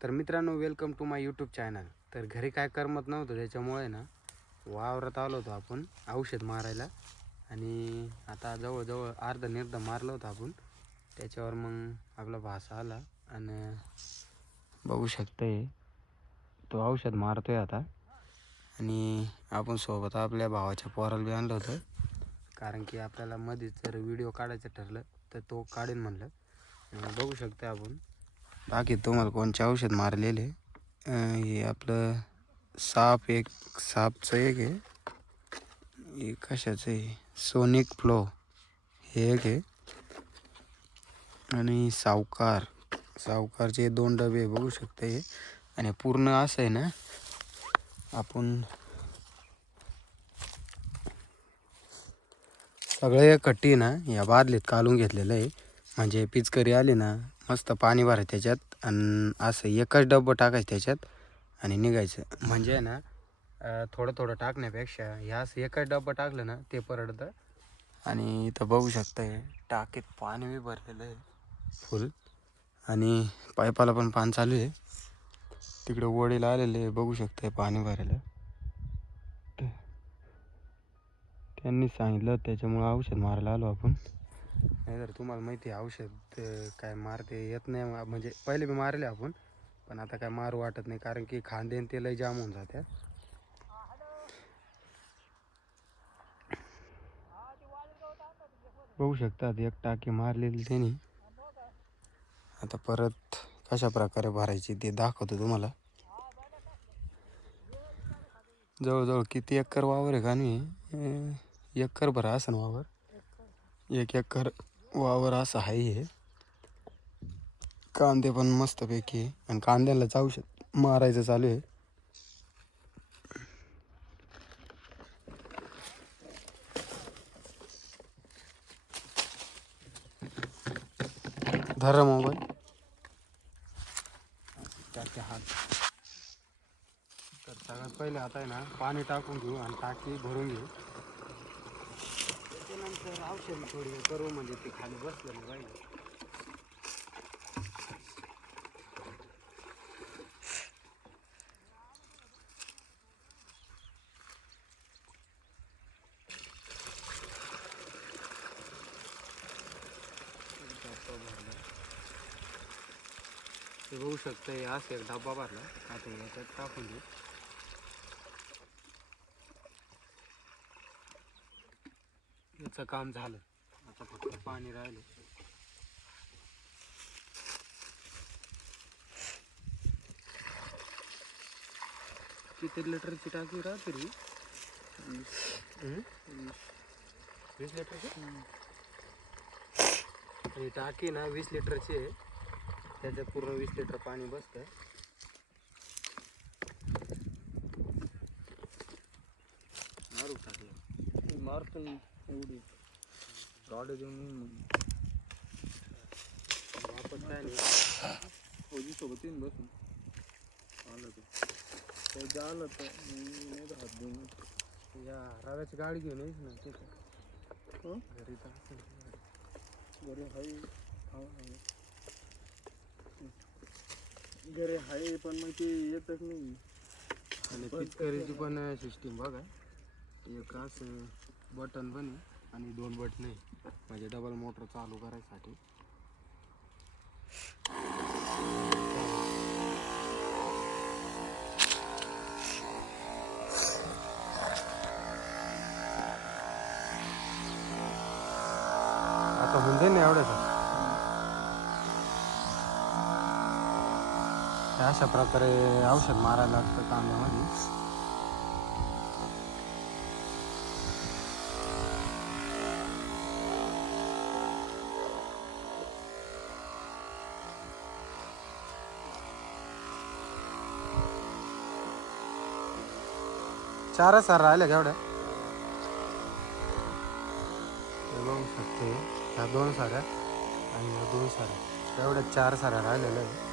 तर मित्रांनो, welcome to my YouTube channel. तर घरी काय करमत नव्हतं, त्याच्यामुळे ना वावरात आलो होतो आपण औषध मारायला. आणि आता जवळजवळ अर्ध मारलं होतं आपण. त्याच्यावर मग आपला भासा आला आणि बघू शकते तो औषध मारतोय आता. आणि आपण सोबत आपल्या भावाच्या पोराला बी आणलं होतं, कारण की आपल्याला मध्येच जर व्हिडिओ काढायचं ठरलं तर तो काढेन म्हणलं. आणि बघू शकते आपण बाकी तुम्हाला कोणचे औषध मारलेले. हे आपलं सापचं एक आहे, हे कशाचं आहे, सोनिक फ्लो हे एक आहे. आणि सावकारचे 2 डबे बघू शकते. हे आणि पूर्ण असं आहे ना, आपण सगळं एक कट्टी ना या बादलीत काढून घेतलेलं आहे. म्हणजे पिचकरी आली ना, मस्त पाणी भरायचं त्याच्यात आणि असं एकच डब्बं टाकायचं त्याच्यात आणि निघायचं. म्हणजे ना थोडं थोडं टाकण्यापेक्षा ह्या असं एकच डब्बं टाकलं ना ते परवडतं. आणि इथं बघू शकताय टाकीत पाणी बी भरलेलं आहे फुल. आणि पाईपाला पण पाणी चालू आहे. तिकडे वडीला आलेले आहे, बघू शकताय पाणी भरायला. त्यांनी सांगितलं त्याच्यामुळं औषध मारायला आलो आपण. नाही तर तुम्हाला माहिती आहे औषध काय मारते येत नाही. म्हणजे पहिले बी मारले आपण, पण आता काय मारू वाटत नाही, कारण की खांदे ते लय जाम होऊन जाते. बघू शकतात एक टाकी मारलेली त्यांनी. आता परत कशा प्रकारे भरायची ते दाखवतो तुम्हाला. जवळजवळ किती एकर वावर आहे का नाही, एकर भरा असं वावर, 1 एकर वावर असं आहे हे. कांदे पण मस्तपैकी आहे आणि कांद्यालाच औषध मारायचं चालू आहे. धरा मोबाईल त्याचे हात. तर सगळ्यात पहिले आता आहे ना पाणी टाकून घेऊ आणि टाकी भरून घेऊ. त्याच्यानंतर औषध थोडी करू, म्हणजे ते खाली बसलं नाही पाहिजे. ते बघू शकता, हे असं एक डब्बा भरला. आता याच्यात टाकून देऊ. याचं काम झालं, आता फक्त पाणी राहिलं. किती लिटरची टाकी राहते रे? 20 लिटरची. आणि टाकी ना 20 लिटरची आहे. त्याच्यात पूर्ण 20 लिटर पाणी बसतं. मारू टाकलं मारतो एवढी रॉड देऊन वापस काय नाही. फौजी सोबत येईन बसून आलं तर झालं तर हात देऊन या राव्याची गाडी घेऊन येईस ना तिथं घरी घरी घरी आहे पण मग ते येतच नाही. आणि पिचकरीची पण सिस्टीम बघा, एक असं बटन पण आहे आणि 2 बटन आहे, म्हणजे डबल मोटर चालू करायसाठी. आता होऊन जाईल ना एवढ्याच. अशा प्रकारे औषध मारायला लागतं कांद्यामध्ये. चारच सार राहिल्या का एवढ्या? बघू शकते ह्या 2 साऱ्या आणि ह्या 2 साऱ्या, एवढ्या 4 साऱ्या राहिलेल्या आहे.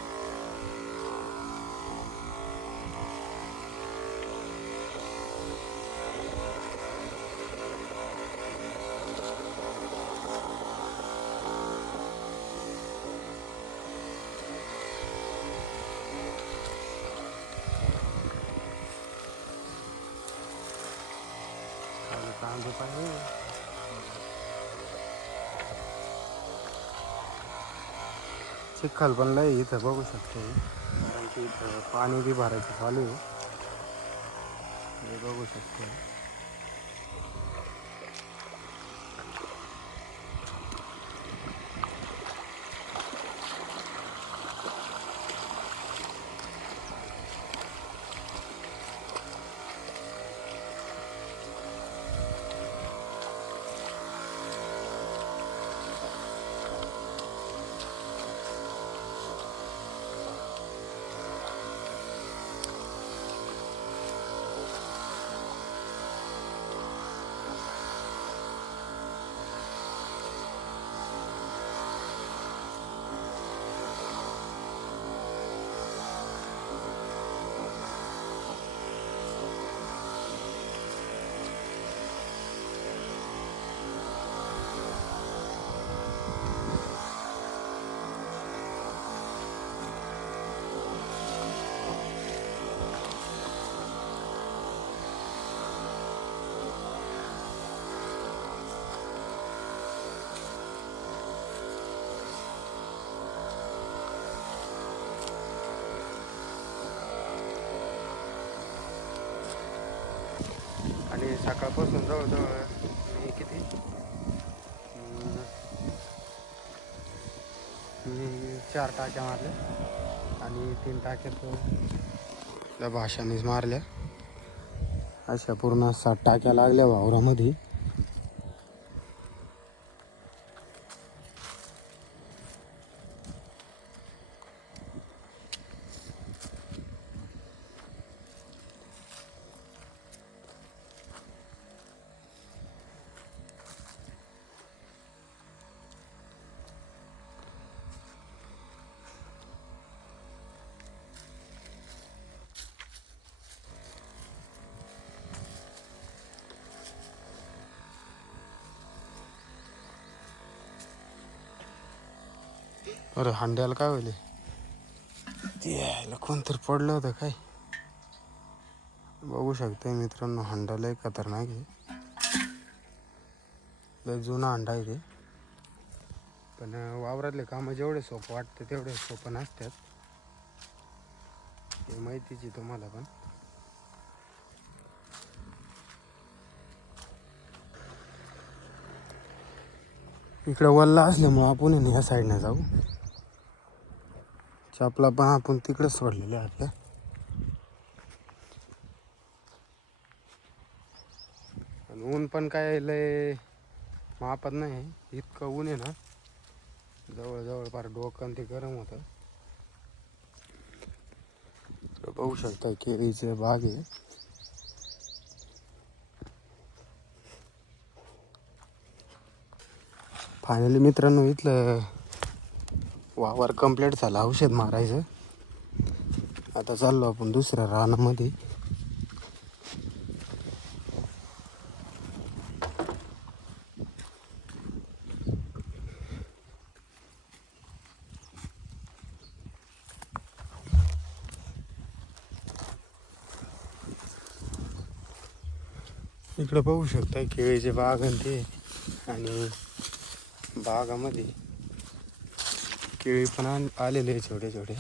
चिखल पण लय इथं बघू शकतो, कारण की इथं पाणी बी भरायचं चालू आहे, हे बघू शकतो. आणि सकाळपासून जवळजवळ मी किती मी 4 टाक्या मारल्या आणि 3 टाक्या तो त्या भाषानेच मारल्या. अशा पूर्ण 7 टाक्या लागल्या वावरामध्ये. अरे हांड्याला काय होईल ते, यायला कोणतरी पडलं होतं काय. बघू शकते मित्रांनो, हांडा लय खतरनाक आहे, लय जुना हांडा आहे ते. पण वावरातले कामं जेवढे सोपं वाटते तेवढे सोपं नसतात, हे माहितीच आहे तुम्हाला. पण इकडं वल्ला असल्यामुळं आपण या साईडने जाऊ. चपला पण आपण तिकडे सोडलेले आपल्या. आणि ऊन पण काय लय मापात नाही, इतकं ऊन आहे ना, जवळजवळ फार डोकं ते गरम होतं. बघू शकता केळीचे बाग आहे. फायनली मित्रांनो इथलं वावर कंप्लीट झालं औषध मारायचं. आता चाललो आपण दुसऱ्या रानामध्ये. इकडं बघू शकता केळीचे बाग आणि ते, आणि बागामध्ये केळी पण आलेले आहे छोटे छोटे.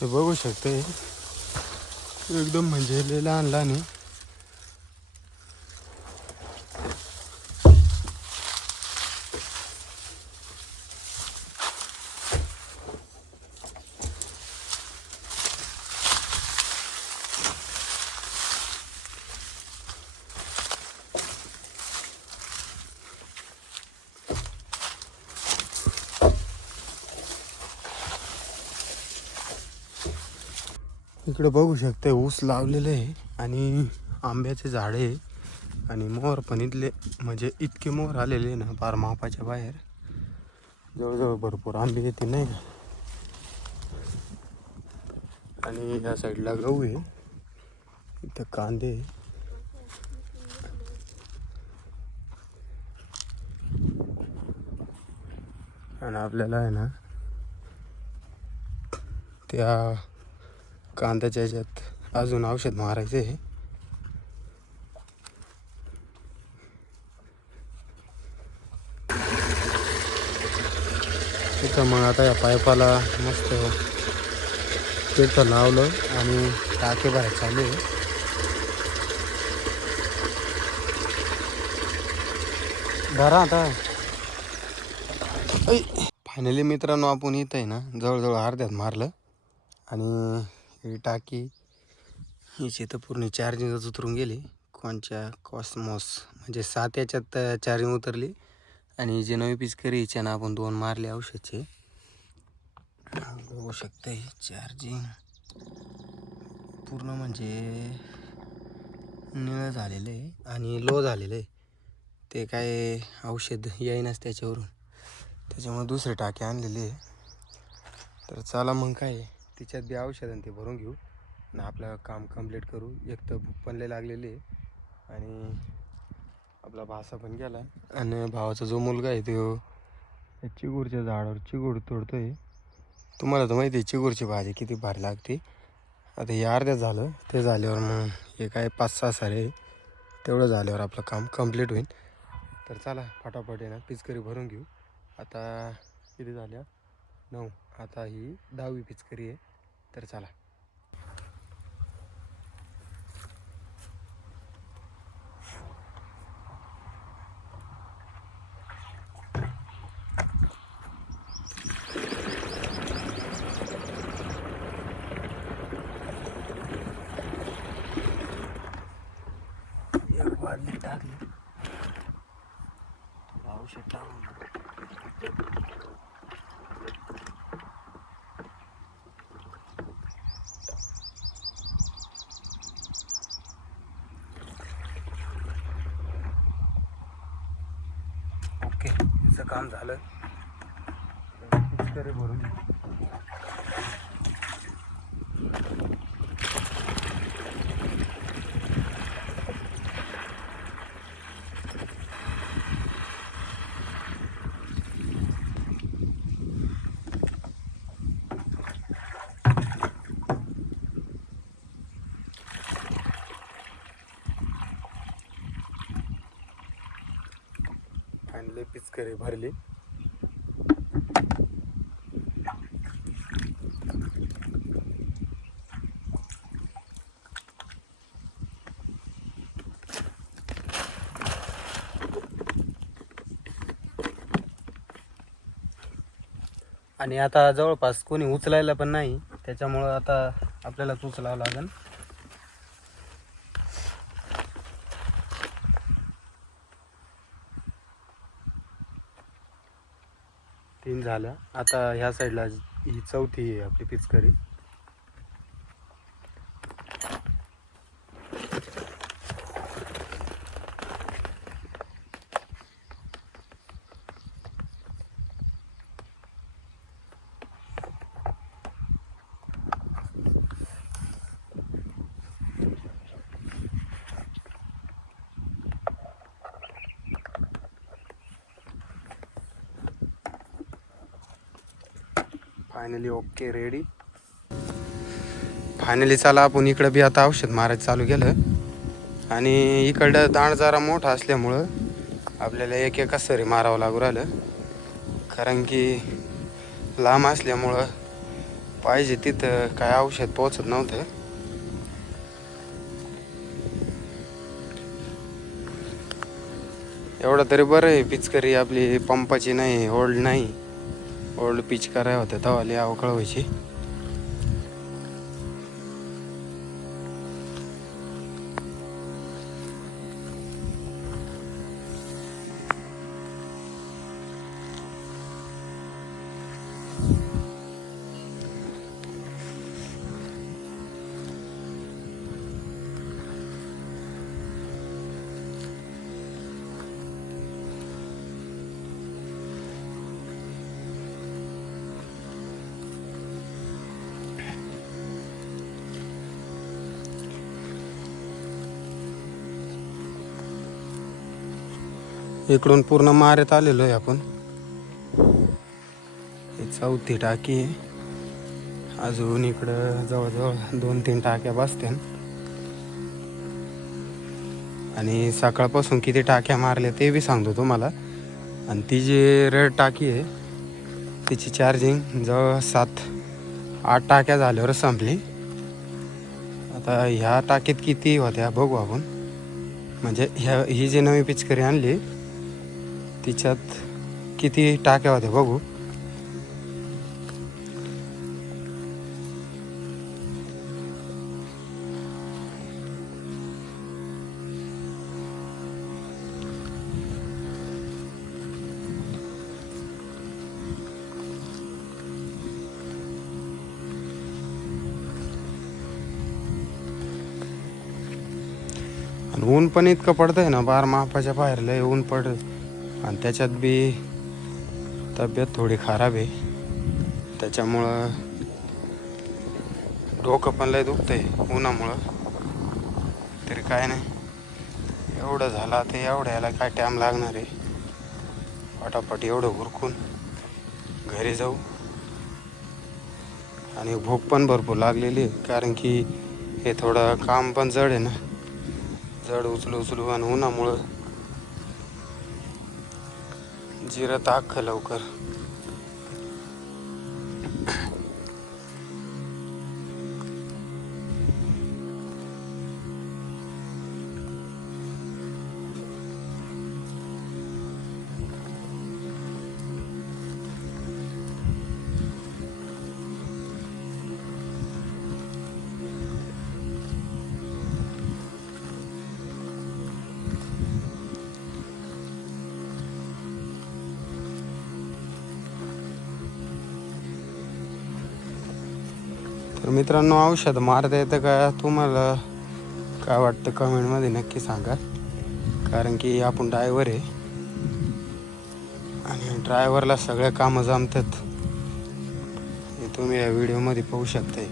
हे बघू शकते एकदम म्हणजे लय लहान लहान आहे. इकडे बघू शकते ऊस लावलेले आहे आणि आंब्याचे झाडे आहे. आणि मोर पण इथले म्हणजे इतके मोर आलेले ना पार मापाच्या बाहेर. जवळजवळ भरपूर आंबे येते नाही का. आणि या साईडला गहू आहे, इथं कांदे आहे. आणि आपल्याला आहे ना त्या कांद्याच्या ह्याच्यात अजून औषध मारायचं आहे. तिथं मग आता या पाईपाला मस्त तिथं लावलं आणि टाके बाहेर चालू आहे. धरा आता. फायनली मित्रांनो आपण इथं आहे ना जवळजवळ अर्ध्यात मारलं. आणि ही टाकी हिची तर पूर्ण चार्जिंगच उतरून गेली. कोणच्या कॉस्मॉस म्हणजे 7 याच्यात चार्जिंग उतरली. आणि जे नवी पिचकरी हिच्यानं आपण 2 मारले औषधचे. बघू शकते चार्जिंग पूर्ण म्हणजे निळं झालेलं आहे आणि लो झालेलं आहे. ते काय औषध येईनच त्याच्यावरून, त्याच्यामुळे दुसरी टाकी आणलेली आहे. तर चला मग काय तिच्यात बी औषध ते भरून घेऊ आणि आपलं काम कंप्लीट करू. एक तर भूक पण लय लागलेली आहे आणि आपला भासा पण गेला. आणि भावाचा जो मुलगा आहे तो चिगूरच्या झाडावर चिगूर तोडतोय. तुम्हाला तर माहिती आहे चिगूरची भाजी किती भारी लागते. आता हे अर्ध्यात झालं, ते झाल्यावर मग हे काय 5-6 सारे तेवढं झाल्यावर आपलं काम कंप्लीट होईल. तर चला फटाफट आहे ना पिचकरी भरून घेऊ. आता किती झाल्या 9, आता ही 10वी पिचकरी आहे. तर चला. एक बादली टाकली औषध टाकून. ओके, याचं काम झालं. पिचकरी भरून फायनली पिचकरी भरली. आणि आता जवळपास कोणी उचलायला पण नाही, त्याच्यामुळं आता आपल्यालाच उचलावं लागेल. तीन झालं. आता ह्या साईडला ही चौथी आहे आपली पिचकरी. Finally okay ready. फायनली चला आपण इकडं बी आता औषध मारायचं चालू केलं. आणि इकडं दाण जरा मोठा असल्यामुळं आपल्याला एक एक सरी मारावं लागू राहिलं, कारण की लांब असल्यामुळं पाहिजे तिथं काय औषध पोचत नव्हतं. एवढं तरी बरं आहे पिचकरी आपली पंपाची नाही, ओल्ड नाही. ओल्ड पिचकाऱ्या होत्या तेव्हा लय अवकळ व्हायची. इकडून पूर्ण मारेत आलेलो आहे आपण. ही 4थी टाकी आहे. अजून इकडं जवळजवळ 2-3 टाक्या बसत्यान. आणि सकाळपासून किती टाक्या मारल्या ते बी सांगतो तुम्हाला. आणि ती जी रेड टाकी आहे तिची चार्जिंग जवळ 7-8 टाक्या झाल्यावर संपली. आता ह्या टाकीत किती होत्या बघू आपण. म्हणजे ही जी नवी पिचकारी आणली तिच्यात किती टाक्या होत्या बघू. आणि ऊन पण इतकं पडतं आहे ना, बार मापाच्या बाहेर लय ऊन पडत. आणि त्याच्यात बी तब्येत थोडी खराब आहे, त्याच्यामुळं डोकं पण लय दुखतं आहे उन्हामुळं. तरी काय नाही, एवढं झालं ते एवढं याला काय टाईम लागणार आहे. पटापट एवढं उरकून घरी जाऊ. आणि भूक पण भरपूर लागलेली आहे, कारण की हे थोडं काम पण जड आहे ना, जड उचलू आणि उन्हामुळं जिरत अख्खं लवकर. तर मित्रांनो, औषध मारता येतं का तुम्हाला काय वाटतं कमेंटमध्ये नक्की सांगा. कारण की आपण ड्रायव्हर आहे आणि ड्रायव्हरला सगळे कामं जमतात, हे तुम्ही या व्हिडिओमध्ये पाहू शकताय.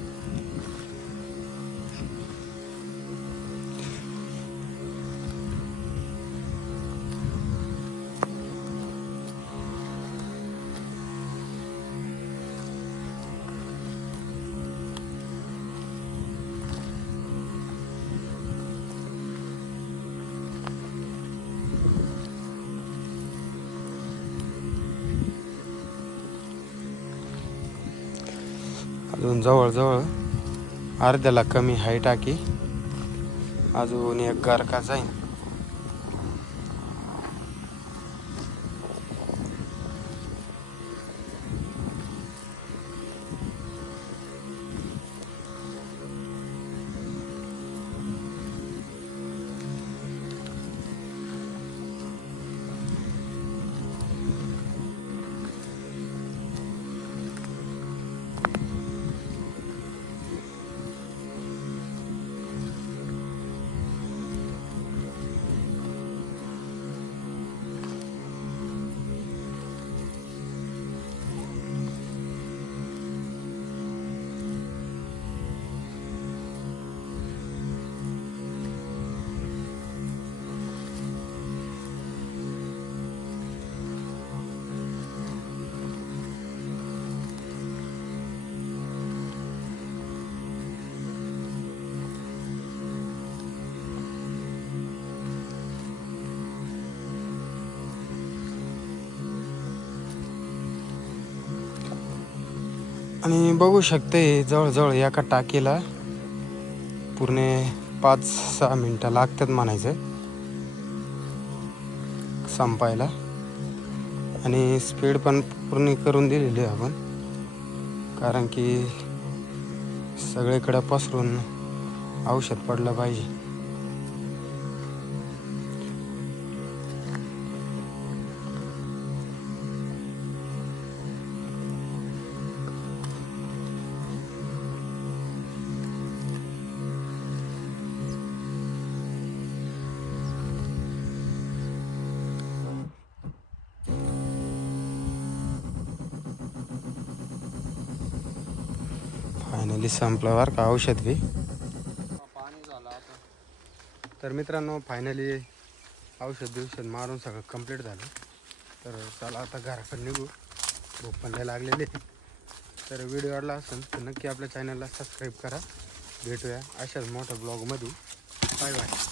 अजून जवळजवळ अर्ध्याला कमी आहे टाकी. अजून एक गारका जाईल. आणि बघू शकते जवळजवळ एका टाकीला पूर्ण 5-6 मिनटं लागतात म्हणायचं संपायला. आणि स्पीड पण पूर्ण करून दिलेली आहे आपण, कारण की सगळीकडे पसरून औषध पडलं पाहिजे. फायनली संपलं बरं का औषध बी. तर मित्रांनो, फायनली औषध मारून सगळं कंप्लीट झालं. तर चला आता घराकडे निघू, भूक पण लय लागलेली आहे. तर व्हिडिओ आवडला असेल तर नक्की आपल्या चॅनलला सबस्क्राईब करा. भेटूया अशाच मोठ्या ब्लॉगमध्ये. Bye bye.